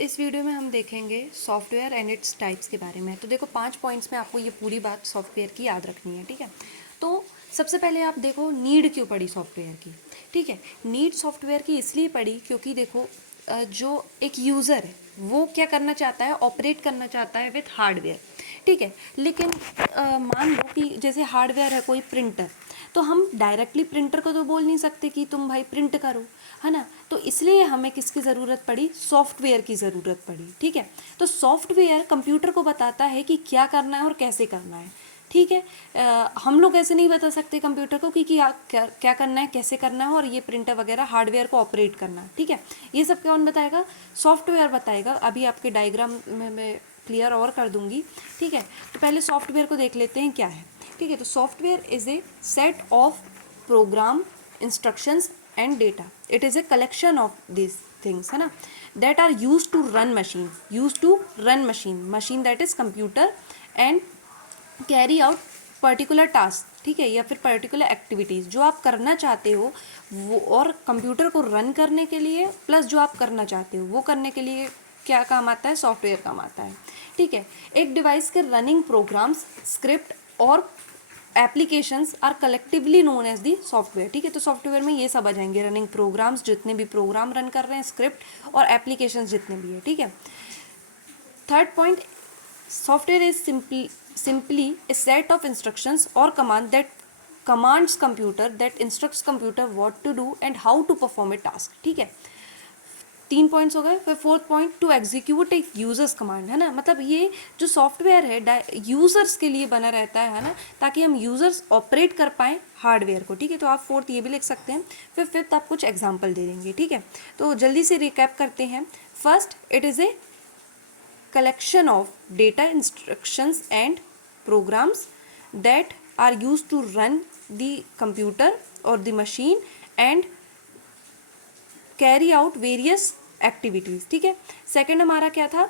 इस वीडियो में हम देखेंगे सॉफ्टवेयर एंड इट्स टाइप्स के बारे में। तो देखो 5 पॉइंट्स में आपको ये पूरी बात सॉफ्टवेयर की याद रखनी है, ठीक है। तो सबसे पहले आप देखो नीड क्यों पड़ी सॉफ्टवेयर की, ठीक है। नीड सॉफ्टवेयर की इसलिए पड़ी क्योंकि देखो जो एक यूज़र है वो क्या करना चाहता है, ऑपरेट करना चाहता है विथ हार्डवेयर, ठीक है। लेकिन मान लो कि जैसे हार्डवेयर है कोई प्रिंटर, तो हम डायरेक्टली प्रिंटर को तो बोल नहीं सकते कि तुम भाई प्रिंट करो, है ना। तो इसलिए हमें किसकी ज़रूरत पड़ी, सॉफ्टवेयर की ज़रूरत पड़ी, ठीक है। तो सॉफ्टवेयर कंप्यूटर को बताता है कि क्या करना है और कैसे करना है, ठीक है। हम लोग ऐसे नहीं बता सकते कंप्यूटर को कि क्या करना है, कैसे करना है और ये प्रिंटर वगैरह हार्डवेयर को ऑपरेट करना, ठीक है। ये सब कौन बताएगा, सॉफ्टवेयर बताएगा। अभी आपके डायग्राम में मैं क्लियर और कर दूंगी, ठीक है। तो पहले सॉफ्टवेयर को देख लेते हैं क्या है, ठीक है। तो software is a set of program, instructions and data. It is a collection of this things, है ना, that are use to run machine, machine that is computer, and carry out particular task, ठीक है, या फिर particular activities जो आप करना चाहते हो वो, और कंप्यूटर को रन करने के लिए प्लस जो आप करना चाहते हो वो करने के लिए क्या काम आता है, सॉफ्टवेयर काम आता है, ठीक है। एक डिवाइस के रनिंग प्रोग्राम्स, स्क्रिप्ट और applications are collectively known as the software, ठीक है। तो सॉफ्टवेयर में ये सब आ जाएंगे, रनिंग प्रोग्राम्स, जितने भी प्रोग्राम रन कर रहे हैं, स्क्रिप्ट और एप्लीकेशंस जितने भी है, ठीक है। Third point, software is simply a set of instructions or command that commands computer that instructs computer what to do and how to perform a task, ठीक है। 3 पॉइंट्स हो गए। फिर फोर्थ पॉइंट, टू एग्जीक्यूट एक users command, है ना, मतलब ये जो सॉफ्टवेयर है यूजर्स के लिए बना रहता है ना, ताकि हम यूजर्स ऑपरेट कर पाएँ हार्डवेयर को, ठीक है। तो आप फोर्थ ये भी लिख सकते हैं। फिर फिफ्थ आप कुछ एग्जाम्पल दे देंगे, ठीक है। तो जल्दी से रिकैप करते हैं। First, it is A collection of data, instructions and programs that are used to run the computer or the machine and carry out various activities, ठीक है। सेकंड हमारा क्या था,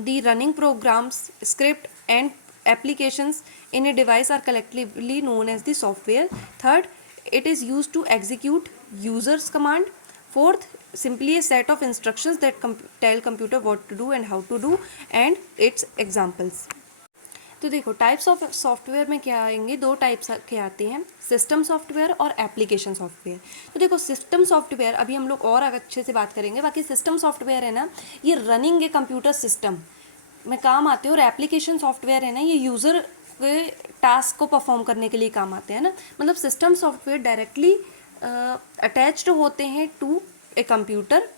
the running programs, script and applications in a device are collectively known as the software. Third, it is used to execute users command. Fourth, simply a set of instructions that tell computer what to do and how to do, and its examples. तो देखो types of software में क्या आएंगे, दो types के आते हैं, system software और एप्लीकेशन सॉफ्टवेयर। तो देखो सिस्टम सॉफ्टवेयर अभी हम लोग और अच्छे से बात करेंगे। बाकी सिस्टम सॉफ्टवेयर है ना, ये रनिंग ए कंप्यूटर सिस्टम में काम आते हैं, और एप्लीकेशन सॉफ्टवेयर है ना, ये यूज़र के टास्क को परफॉर्म करने के लिए काम आते हैं ना। मतलब सिस्टम सॉफ्टवेयर डायरेक्टली अटैच्ड होते हैं to a computer,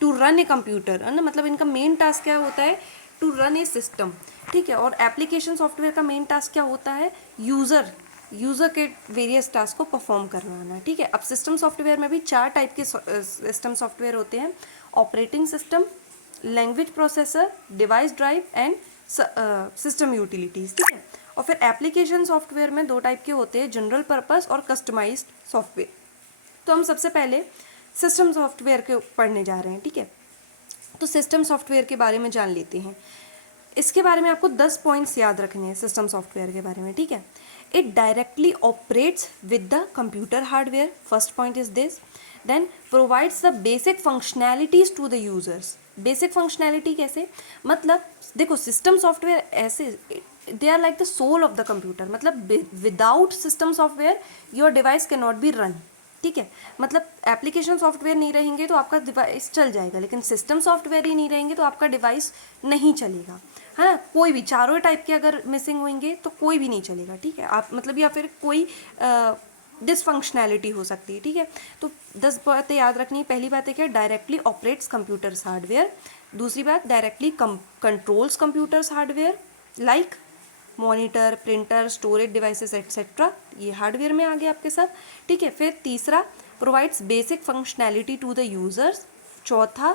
to run a computer, है ना। मतलब इनका मेन टास्क क्या होता है, टू रन ए सिस्टम, ठीक है। और एप्लीकेशन सॉफ्टवेयर का मेन टास्क क्या होता है, यूज़र के वेरियस टास्क को परफॉर्म करवाना, ठीक है। अब सिस्टम सॉफ्टवेयर में भी 4 टाइप के सिस्टम सॉफ्टवेयर होते हैं, operating system, language processor, device drive and system utilities, ठीक है। और फिर एप्लीकेशन सॉफ्टवेयर में 2 टाइप के होते हैं, जनरल पर्पस और कस्टमाइज्ड सॉफ्टवेयर। तो हम सबसे पहले सिस्टम सॉफ्टवेयर के पढ़ने जा रहे हैं, ठीक है। तो सिस्टम सॉफ्टवेयर के बारे में जान लेते हैं। इसके बारे में आपको 10 पॉइंट्स याद रखने हैं सिस्टम सॉफ्टवेयर के बारे में, ठीक है। It directly operates with the computer hardware, first point is this. Then provides the basic functionalities to the users. Basic functionality कैसे, मतलब देखो सिस्टम सॉफ्टवेयर ऐसे, they are like the soul of the computer. मतलब without system software your device can not be run, ठीक है। मतलब application software नहीं रहेंगे तो आपका डिवाइस चल जाएगा, लेकिन सिस्टम सॉफ्टवेयर ही नहीं रहेंगे तो आपका डिवाइस नहीं चलेगा, है ना। कोई भी चारों टाइप के अगर मिसिंग होंगे तो कोई भी नहीं चलेगा, ठीक है। आप मतलब या फिर कोई डिसफंक्शनैलिटी हो सकती है, ठीक है। तो 10 बातें याद रखनी है। पहली बात है क्या, डायरेक्टली ऑपरेट्स कंप्यूटर्स हार्डवेयर। दूसरी बात, directly controls computers hardware, like monitor, printer, storage devices etcetera, ये हार्डवेयर में आ गया आपके सब, ठीक है। फिर तीसरा, provides basic functionality to the users. चौथा,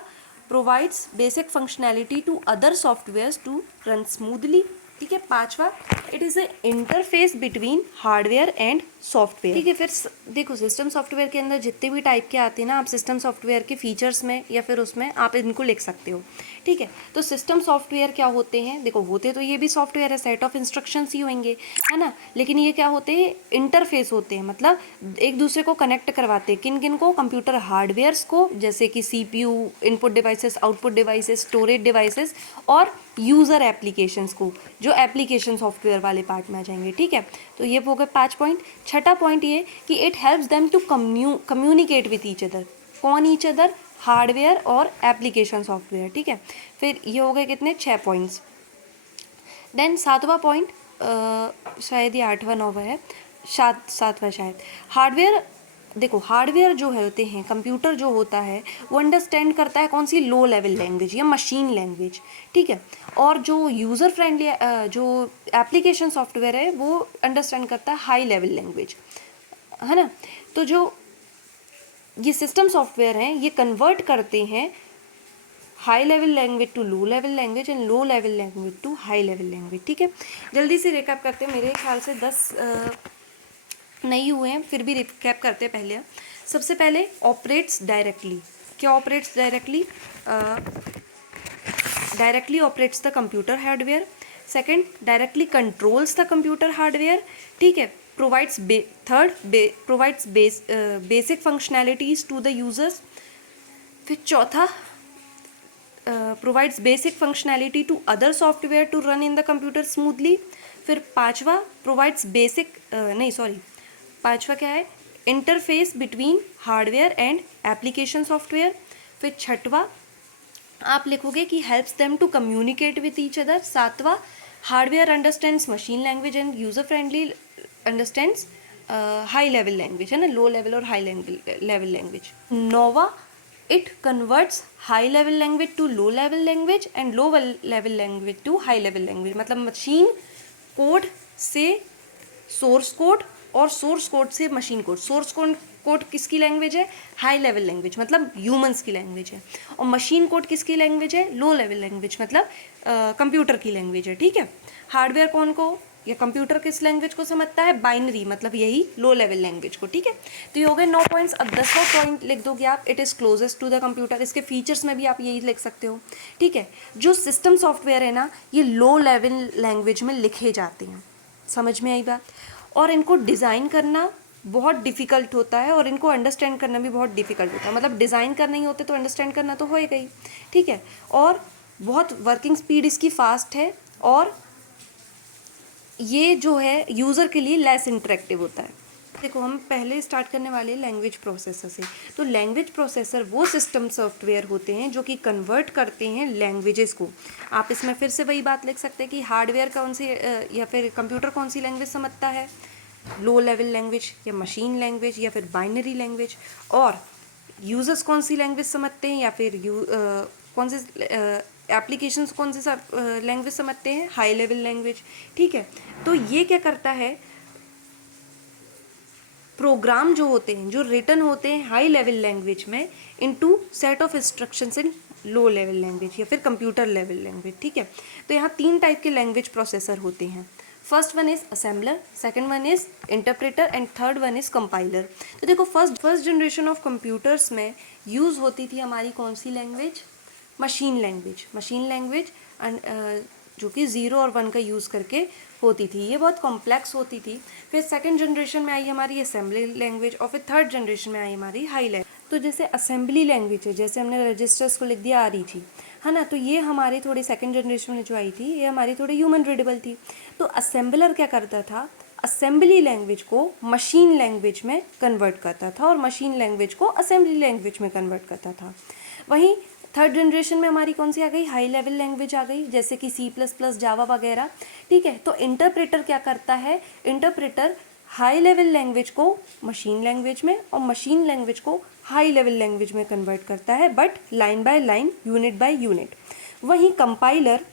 provides basic functionality to other softwares to run smoothly. ठीक है। पांचवा, it is a interface between hardware and software. ठीक है, फिर देखो सिस्टम सॉफ्टवेयर के अंदर जितने भी टाइप के आते हैं ना, आप सिस्टम सॉफ्टवेयर के फीचर्स में या फिर उसमें आप इनको लिख सकते हो। ठीक है, तो सिस्टम सॉफ्टवेयर क्या होते हैं, देखो होते तो ये भी सॉफ्टवेयर है, सेट ऑफ इंस्ट्रक्शंस ही होंगे, है ना, लेकिन ये क्या होते हैं, इंटरफेस होते हैं, मतलब एक दूसरे को कनेक्ट करवाते हैं। किन किन को, कंप्यूटर हार्डवेयर्स को, जैसे कि CPU, input devices, output devices, storage devices, और यूज़र एप्लीकेशंस को, जो एप्लीकेशन सॉफ्टवेयर वाले पार्ट में आ जाएंगे। ठीक है, तो ये हो गए 5 पॉइंट। छठा पॉइंट ये कि it helps them to communicate with each other. कौन ईच अदर, हार्डवेयर और एप्लीकेशन सॉफ्टवेयर। ठीक है, फिर ये हो गए कितने, 6 पॉइंट्स। देन सातवां पॉइंट, शायद ये 8वां 9वां है, सातवां शायद, हार्डवेयर। देखो हार्डवेयर जो होते हैं, कंप्यूटर जो होता है वो अंडरस्टैंड करता है कौन सी, लो लेवल लैंग्वेज या मशीन लैंग्वेज। ठीक है, और जो यूज़र फ्रेंडली जो एप्लीकेशन सॉफ्टवेयर है वो अंडरस्टैंड करता है हाई लेवल लैंग्वेज, है ना। तो जो ये सिस्टम सॉफ्टवेयर हैं ये कन्वर्ट करते हैं high level language to low level language and low level language to high level language. ठीक है, जल्दी से रिकैप करते हैं, मेरे ख्याल से 10 नहीं हुए हैं, फिर भी रिकैप करते हैं पहले। सबसे पहले ऑपरेट्स डायरेक्टली। क्या operates directly, directly operates the computer hardware. Second, directly controls the computer hardware. ठीक है, provides provides basic functionalities to the users. फिर चौथा, provides basic functionality to other software to run in the computer smoothly. फिर पांचवा, provides पांचवा क्या है, interface between hardware and application software. फिर छठवा आप लिखोगे कि helps them to communicate with each other. सातवां, hardware understands machine language and user friendly understands high level language, है ना, लो लेवल और हाई लेवल लैंग्वेज। नौवा, it converts high level language to low level language and low level language to high level language, मतलब machine code से source code और source code से machine code. Source code किसकी language है, high level language, मतलब humans की language है, और मशीन कोड किसकी लैंग्वेज है, लो लेवल लैंग्वेज, मतलब कंप्यूटर की लैंग्वेज है। ठीक है, हार्डवेयर कौन को या कंप्यूटर किस लैंग्वेज को समझता है, बाइनरी, मतलब यही लो लेवल लैंग्वेज को। ठीक है, तो ये हो गए 9 पॉइंट्स। अब 10वां पॉइंट लिख दोगे आप, it is closest to the computer. इसके फीचर्स में भी आप यही लिख सकते हो। ठीक है, जो सिस्टम सॉफ्टवेयर है ना, ये लो लेवल लैंग्वेज में लिखे जाते हैं, समझ में आई बात, और इनको डिज़ाइन करना बहुत डिफ़िकल्ट होता है और इनको अंडरस्टैंड करना भी बहुत डिफ़िकल्ट होता है, मतलब डिज़ाइन करना ही होते तो अंडरस्टैंड करना तो होएगा ही। ठीक है, और बहुत वर्किंग स्पीड इसकी फास्ट है, और ये जो है यूज़र के लिए लेस इंटरेक्टिव होता है। देखो हम पहले स्टार्ट करने वाले लैंग्वेज प्रोसेसर से। तो लैंग्वेज प्रोसेसर वो सिस्टम सॉफ्टवेयर होते हैं जो कि कन्वर्ट करते हैं लैंग्वेजेस को। आप इसमें फिर से वही बात लिख सकते हैं कि हार्डवेयर कौन सी या फिर कंप्यूटर कौन सी लैंग्वेज समझता है, लो लेवल लैंग्वेज या मशीन लैंग्वेज या फिर बाइनरी लैंग्वेज, और यूज़र्स कौन सी लैंग्वेज समझते हैं या फिर कौन से एप्लीकेशंस कौन से लैंग्वेज समझते हैं, हाई लेवल लैंग्वेज। ठीक है, तो ये क्या करता है, प्रोग्राम जो होते हैं जो रिटन होते हैं हाई लेवल लैंग्वेज में into set of instructions in low level language या फिर कंप्यूटर लेवल लैंग्वेज। ठीक है, तो यहाँ 3 टाइप के लैंग्वेज प्रोसेसर होते हैं। First one is assembler, second one is interpreter and third one is compiler. तो देखो फर्स्ट जनरेशन ऑफ कंप्यूटर्स में यूज़ होती थी हमारी कौन सी लैंग्वेज, मशीन लैंग्वेज जो कि 0 और 1 का यूज़ करके होती थी, ये बहुत कॉम्प्लेक्स होती थी। फिर सेकंड जनरेशन में आई हमारी असेंबली लैंग्वेज, और फिर थर्ड जनरेशन में आई हमारी हाई लैंग्वेज। तो जैसे असेंबली लैंग्वेज है, जैसे हमने रजिस्टर्स को लिख दिया आ रही थी, है ना, तो ये हमारी थोड़ी सेकंड जनरेशन में जो आई थी ये हमारी थोड़ी ह्यूमन रीडेबल थी। तो असेंबलर क्या करता था, असेंबली लैंग्वेज को मशीन लैंग्वेज में कन्वर्ट करता था और मशीन लैंग्वेज को असेंबली लैंग्वेज में कन्वर्ट करता था। वहीं थर्ड जनरेशन में हमारी कौन सी आ गई, हाई लेवल लैंग्वेज आ गई, जैसे कि C++, जावा वगैरह। ठीक है, तो इंटरप्रेटर क्या करता है, इंटरप्रेटर हाई लेवल लैंग्वेज को मशीन लैंग्वेज में और मशीन लैंग्वेज को हाई लेवल लैंग्वेज में कन्वर्ट करता है, but line by line, unit by unit. वहीं कंपाइलर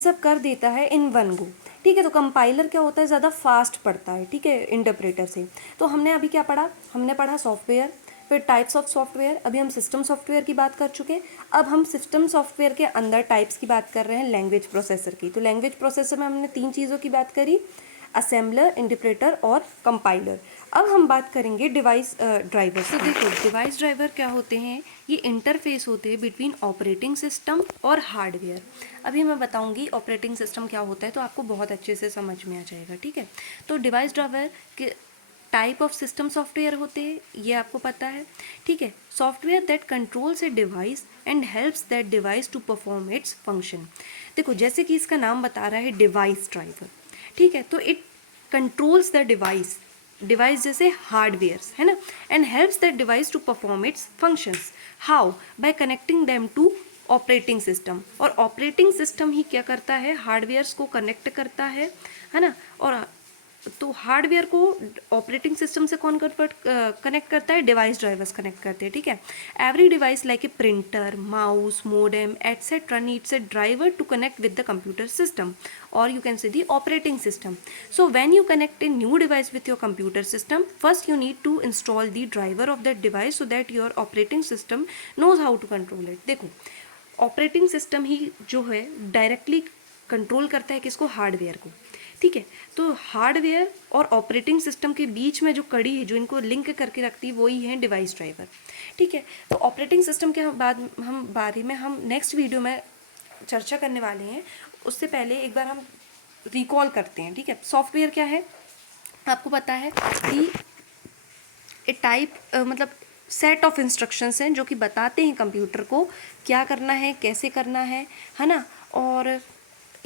सब कर देता है इन वन गो। ठीक है, तो कंपाइलर क्या होता है, ज़्यादा फास्ट पढ़ता है, ठीक है, इंटरप्रेटर से। तो हमने अभी क्या पढ़ा, हमने पढ़ा सॉफ्टवेयर, फिर टाइप्स ऑफ सॉफ्टवेयर, अभी हम सिस्टम सॉफ्टवेयर की बात कर चुके हैं। अब हम सिस्टम सॉफ्टवेयर के अंदर टाइप्स की बात कर रहे हैं लैंग्वेज प्रोसेसर की। तो लैंग्वेज प्रोसेसर में हमने 3 चीज़ों की बात करी, असेंबलर, इंटरप्रेटर और कंपाइलर। अब हम बात करेंगे डिवाइस ड्राइवर। तो देखो डिवाइस ड्राइवर क्या होते हैं, ये इंटरफेस होते हैं बिटवीन ऑपरेटिंग सिस्टम और हार्डवेयर। अभी मैं बताऊंगी ऑपरेटिंग सिस्टम क्या होता है तो आपको बहुत अच्छे से समझ में आ जाएगा, ठीक है। तो डिवाइस ड्राइवर के टाइप ऑफ सिस्टम सॉफ्टवेयर होते हैं, ये आपको पता है, ठीक है। Software that controls a device and helps that device to perform its function. देखो जैसे कि इसका नाम बता रहा है डिवाइस ड्राइवर, ठीक है, तो it controls the device, device जैसे हार्डवेयर्स है ना, and helps that device to perform its functions. How? By connecting them to operating system. और ऑपरेटिंग सिस्टम ही क्या करता है, हार्डवेयर्स को कनेक्ट करता है ना। और तो हार्डवेयर को ऑपरेटिंग सिस्टम से कौन कनेक्ट करता है, डिवाइस ड्राइवर्स कनेक्ट करते हैं, ठीक है। Every device like a printer, mouse, modem etcetera needs a driver to connect with the computer system, or you can say the operating system. So when you connect a new device with your computer system, first you need to install the driver of that device so that your operating system knows how to control it. देखो operating system ही जो है directly control करता है किसको, hardware को, ठीक है। तो हार्डवेयर और ऑपरेटिंग सिस्टम के बीच में जो कड़ी है जो इनको लिंक करके रखती है वही है डिवाइस ड्राइवर, ठीक है। तो ऑपरेटिंग सिस्टम के बारे में हम नेक्स्ट वीडियो में चर्चा करने वाले हैं। उससे पहले एक बार हम रिकॉल करते हैं, ठीक है। सॉफ्टवेयर क्या है, आपको पता है कि ए टाइप मतलब सेट ऑफ इंस्ट्रक्शंस हैं जो कि बताते हैं कंप्यूटर को क्या करना है, कैसे करना है ना। और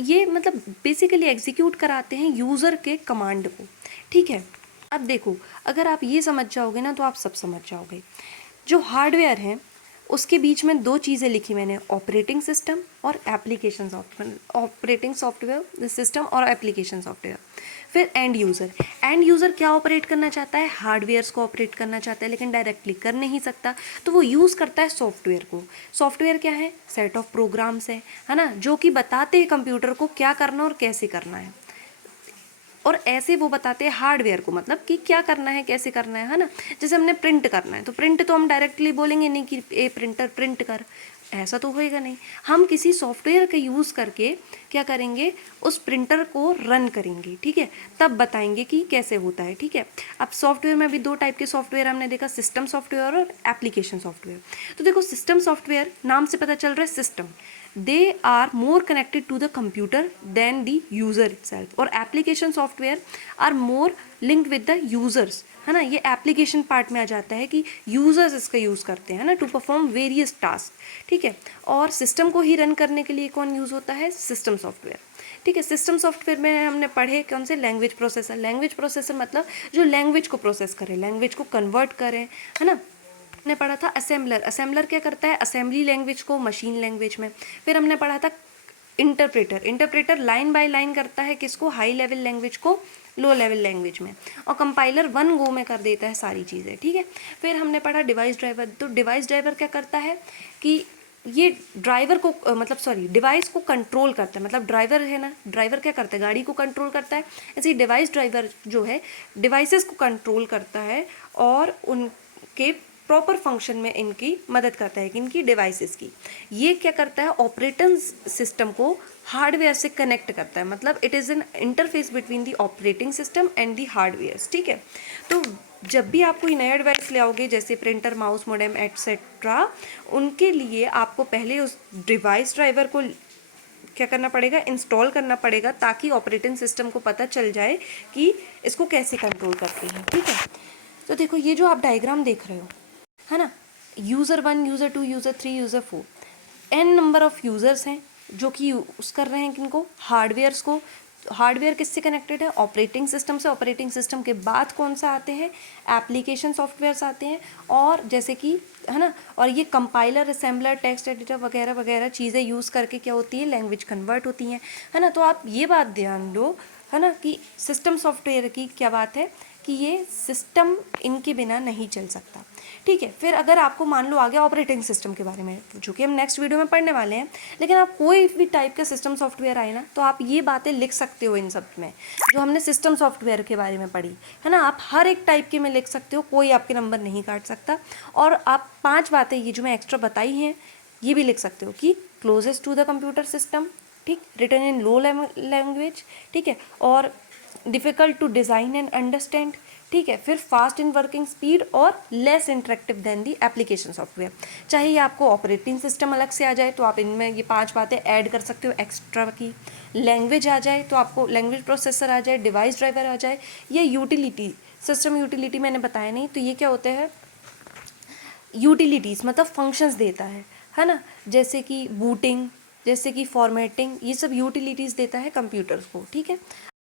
ये मतलब बेसिकली एग्जीक्यूट कराते हैं यूज़र के कमांड को, ठीक है। अब देखो अगर आप ये समझ जाओगे ना तो आप सब समझ जाओगे। जो हार्डवेयर है उसके बीच में 2 चीज़ें लिखी मैंने, ऑपरेटिंग सिस्टम और application software, operating software system और एप्लीकेशन सॉफ्टवेयर। फिर एंड यूज़र, एंड यूज़र क्या ऑपरेट करना चाहता है, हार्डवेयर्स को ऑपरेट करना चाहता है लेकिन डायरेक्टली कर नहीं सकता, तो वो यूज़ करता है सॉफ्टवेयर को। सॉफ्टवेयर क्या है, सेट ऑफ प्रोग्राम्स है ना, जो कि बताते हैं कंप्यूटर को क्या करना और कैसे करना है। और ऐसे वो बताते हैं हार्डवेयर को, मतलब कि क्या करना है, कैसे करना है ना। जैसे हमने प्रिंट करना है तो प्रिंट तो हम डायरेक्टली बोलेंगे नहीं कि ए प्रिंटर प्रिंट कर, ऐसा तो होएगा नहीं। हम किसी सॉफ्टवेयर का यूज़ करके क्या करेंगे, उस प्रिंटर को रन करेंगे, ठीक है, तब बताएंगे कि कैसे होता है, ठीक है। अब सॉफ्टवेयर में भी 2 टाइप के सॉफ्टवेयर हमने देखा, सिस्टम सॉफ्टवेयर और एप्लीकेशन सॉफ्टवेयर। तो देखो सिस्टम सॉफ्टवेयर नाम से पता चल रहा है system, they are more connected to the computer than the user itself, और application software are more linked with the users, है ना। ये एप्लीकेशन पार्ट में आ जाता है कि यूज़र्स इसका यूज़ करते हैं ना टू परफॉर्म वेरियस टास्क, ठीक है। और सिस्टम को ही रन करने के लिए कौन यूज़ होता है, सिस्टम सॉफ्टवेयर, ठीक है। सिस्टम सॉफ्टवेयर में हमने पढ़े कौन से, लैंग्वेज प्रोसेसर। लैंग्वेज प्रोसेसर मतलब जो लैंग्वेज को प्रोसेस करे, लैंग्वेज को कन्वर्ट करे, है ना। हमने पढ़ा था असेंबलर, असेंबलर क्या करता है, असेंबली लैंग्वेज को मशीन लैंग्वेज में। फिर हमने पढ़ा था interpreter, interpreter line by line करता है किसको, हाई लेवल लैंग्वेज को लो लेवल लैंग्वेज में। और कंपाइलर 1 गो में कर देता है सारी चीज़ें, ठीक है। फिर हमने पढ़ा डिवाइस ड्राइवर, तो डिवाइस ड्राइवर क्या करता है कि ये ड्राइवर को मतलब सॉरी डिवाइस को कंट्रोल करता है, मतलब ड्राइवर है ना, ड्राइवर क्या करता है, गाड़ी को कंट्रोल करता है। ऐसे ही डिवाइस ड्राइवर जो है डिवाइसेस को कंट्रोल करता है और उनके प्रॉपर फंक्शन में इनकी मदद करता है कि इनकी डिवाइसेस की। ये क्या करता है, ऑपरेटिंग सिस्टम को हार्डवेयर से कनेक्ट करता है, मतलब it is an interface between the operating system and the hardware, ठीक है। तो जब भी आप कोई नया डिवाइस ले आओगे जैसे प्रिंटर, माउस, मोडेम एटसेट्रा, उनके लिए आपको पहले उस डिवाइस ड्राइवर को क्या करना पड़ेगा, इंस्टॉल करना पड़ेगा, ताकि ऑपरेटिंग सिस्टम को पता चल जाए कि इसको कैसे कंट्रोल करते हैं, ठीक है। तो देखो ये जो आप डायग्राम देख रहे हो है ना, user 1, user 2, user 3, user 4, n number of users हैं जो कि यूज़ कर रहे हैं किनको, हार्डवेयर्स को। हार्डवेयर किससे कनेक्टेड है, ऑपरेटिंग सिस्टम से। ऑपरेटिंग सिस्टम के बाद कौन सा आते हैं, एप्लीकेशन सॉफ्टवेयर्स आते हैं, और जैसे कि है ना, और ये कंपाइलर, असेंबलर, टेक्स्ट एडिटर वगैरह वगैरह चीज़ें यूज़ करके क्या होती है, लैंग्वेज कन्वर्ट होती हैं, है ना। तो आप ये बात ध्यान दो है ना कि सिस्टम सॉफ्टवेयर की क्या बात है कि कि ये सिस्टम इनके बिना नहीं चल सकता, ठीक है। फिर अगर आपको मान लो आगे ऑपरेटिंग सिस्टम के बारे में, जो कि हम नेक्स्ट वीडियो में पढ़ने वाले हैं, लेकिन आप कोई भी टाइप का सिस्टम सॉफ्टवेयर आए ना, तो आप ये बातें लिख सकते हो इन सब में, जो हमने सिस्टम सॉफ्टवेयर के बारे में पढ़ी है ना। आप हर एक टाइप के में लिख सकते हो, कोई आपके नंबर नहीं काट सकता। और आप 5 बातें ये जो मैं एक्स्ट्रा बताई हैं ये भी लिख सकते हो कि closest to the computer system, ठीक, रिटन इन लो लैंग्वेज, ठीक है, और difficult to design and understand, ठीक है। फिर फास्ट इन वर्किंग स्पीड और less interactive than the application software. चाहे ये आपको ऑपरेटिंग सिस्टम अलग से आ जाए तो आप इनमें ये 5 बातें ऐड कर सकते हो एक्स्ट्रा की। लैंग्वेज आ जाए तो आपको लैंग्वेज प्रोसेसर आ जाए, डिवाइस ड्राइवर आ जाए, ये यूटिलिटी, सिस्टम यूटिलिटी मैंने बताया नहीं, तो ये क्या होते हैं, यूटिलिटीज़ मतलब फंक्शंस देता है ना, जैसे कि बूटिंग, जैसे कि फॉर्मेटिंग, ये सब यूटिलिटीज़ देता है कंप्यूटर्स को, ठीक है।